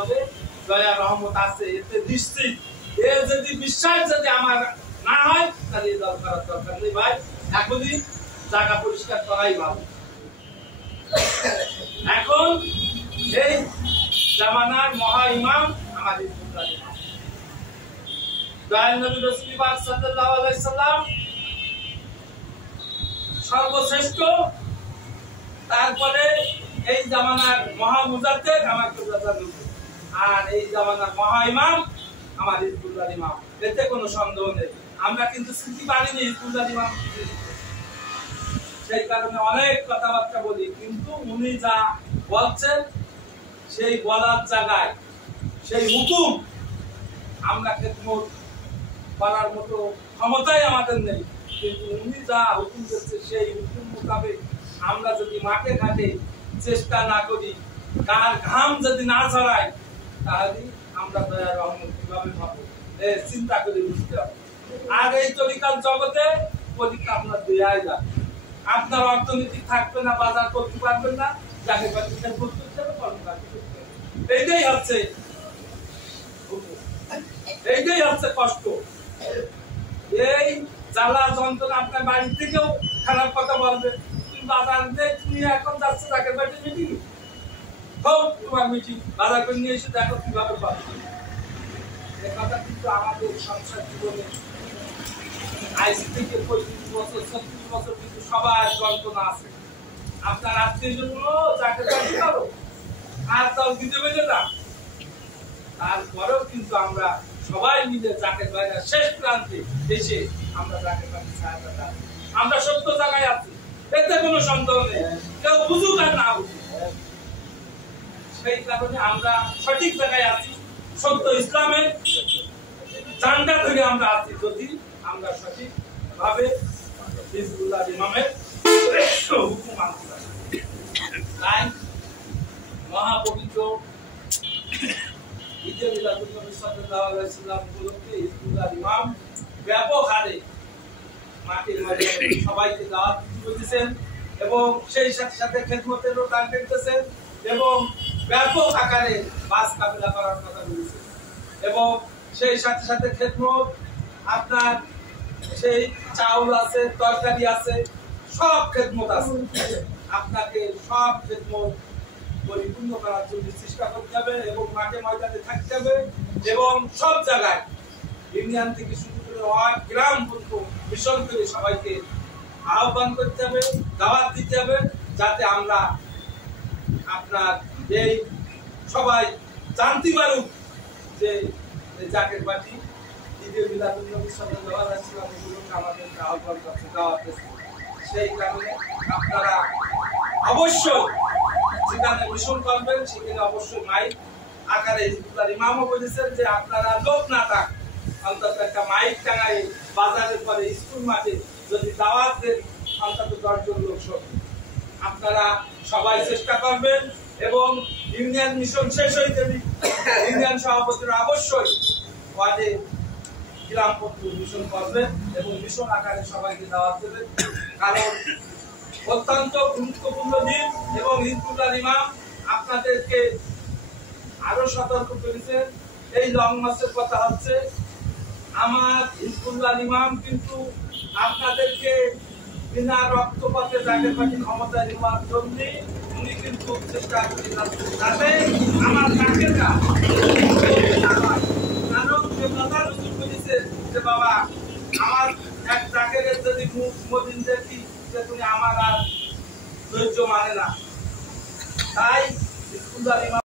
হবে, দয়া রহমত আছে, এতে নিশ্চিত। এর যদি বিশ্বাস যদি আমার না হয় তাহলে এই দল করার দরকার নেই ভাই, এখনই জায়গা পরিষ্কার করাই ভালো। এখন এই জামানার মহা ইমাম আমাদের দয়াল নবী রাসূল পাক সাল্লাল্লাহু আলাইহি সাল্লাম সর্বশ্রেষ্ঠ, তারপরে এই জামানার মহা মুজাদ্দিদ আমার কিবলা নবী, আর এই জামানার মহা ইমাম আমার হিজবুল্লাহ ইমাম, এতে কোনো সন্দেহ নেই। আমরা কিন্তু স্মৃতি পারিনি হিজবুল্লাহ ইমাম, সেই কারণে অনেক কথাবার্তা বলি, কিন্তু উনি যা বলছেন সেই বলার জায়গায় সেই হুকুম আমরা খেদমত করার মতো ক্ষমতাই আমাদের নেই, কিন্তু উনি যা হুকুম দিচ্ছে সেই হুকুম মোতাবেক আমরা যদি মাঠে ঘাটে চেষ্টা না করি, কার ঘাম যদি না ছড়াই, তাহলে আমরা দয়া রহমত কিভাবে পাবো চিন্তা করে বুঝতে হবে। আর এই তরিকার জগতে পরীক্ষা আপনার দেয়াই যাবে, আপনার অর্থনীতি থাকবে না, বাজার করতে পারবেন না, যাকে বাড়িতে করতে হবে কর্মকাণ্ড করতে হবে। এইটাই হচ্ছে কষ্ট। এই জ্বালা যন্ত্রণা আপনার বাড়ি থেকেও খারাপ কথা বলবে, তুমি বাজার তুমি এখন যাচ্ছে তাকে বাড়ি মিটিং, হোক তোমার মিটিং, বাজার করে নিয়ে এসে দেখো কিভাবে পাবে। এ কথা কিন্তু আমাদের সংসার জীবনে আজ থেকে 35 বছর 36 বছর কিন্তু সবার যন্ত্রণা আছে। আপনার আত্মীয়জন যাকে চাকরি করো আর তাও দিতে পেরে না, তারপরেও কিন্তু আমরা সবাই মিলে যাকে বাইরে শেষ প্রান্তে এসে আমরা যাকে পাচ্ছি সাহায্য, আমরা সত্য জায়গায় আছি, এতে কোনো সন্দেহ নেই, কেউ বুঝুক আর না বুঝুক। সেই কারণে আমরা সঠিক জায়গায় আছি, সত্য ইসলামের ঝান্ডা ধরে আমরা আছি, যদি আমরা সঠিক ভাবে হিজবুল্লাহ ইমামের হুকুম মানতে পারি। তাই মহাপবিত্র ঈদে মিলাদুন নবী সাল্লাল্লাহু আলাইহি সাল্লাম উপলক্ষে হিজবুল্লাহ ইমাম ব্যাপক হারে মাটির ময়দানে সবাইকে দাওয়াত দিতেছেন এবং সেই সাথে সাথে খেদমতেরও টান দিতেছেন এবং ব্যাপক আকারে বাস কাফেলা করার কথা বলেছেন এবং সেই সাথে সাথে খেদমত আপনার সেই চাউল আছে, তরকারি আছে, সব খেদমত আছে। আপনাকে সব খেদমত পরিপূর্ণ করার জন্য চেষ্টা করতে হবে এবং মাঠে ময়দানে থাকতে হবে এবং সব জায়গায় ইউনিয়ন থেকে শুরু করে গ্রাম পর্যন্ত মিশন করে সবাইকে আহ্বান করতে হবে, দাওয়াত দিতে হবে, যাতে আমরা আপনার এই সবাই জানতে পারুক যে জাকের পার্টি ঈদে মিলাদুন নবী সাল্লাল্লাহু আলাইহি সাল্লাম উপলক্ষে আমাদের আহ্বান করছে, দাওয়াত দিচ্ছে। সেই কারণে আপনারা অবশ্যই যেখানে মিশন করবেন সেখানে অবশ্যই মাইক আকারে হিজবুল্লাহ ইমামও বলেছেন যে আপনারা লোক না থাক, অন্তত একটা মাইক টাঙায় বাজারের পরে স্কুল মাঠে যদি দাওয়াত দেন অন্তত 10 জন লোক শোনেন। আপনারা সবাই চেষ্টা করবেন এবং ইউনিয়ন মিশন শেষ হইতে ইউনিয়ন সভাপতিরা অবশ্যই ওয়ার্ডে গ্রাম পর্যন্ত মিশন করবেন এবং মিশন আকারে সবাইকে দাওয়াত দেবেন, কারণ অত্যন্ত গুরুত্বপূর্ণ দিন এবং হিজবুল্লাহ ইমাম আপনাদেরকে আরো সতর্ক করেছেন। এই লং মাসের কথা হচ্ছে, আমার হিজবুল্লাহ ইমাম কিন্তু আপনাদেরকে বিনা রক্তপাতে জাকের পার্টি ক্ষমতায় নেওয়ার জন্য উনি কিন্তু চেষ্টা করে যাচ্ছেন, যাতে আমার জাকেররা কারণ যে কথা রসুল বলেছে যে বাবা আমার এক জাকের যদি মুখ মদিন দেখি যে তুমি আমার আর ধৈর্য মানে না, তাই হিজবুল্লাহ ইমাম